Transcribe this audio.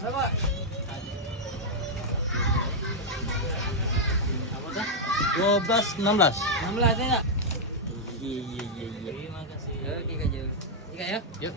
Berapa? Apa dah? 12, 16. 16 ya tak? Iya. Terima kasih. Okey Kak Jo. Ikat ya. Yuk.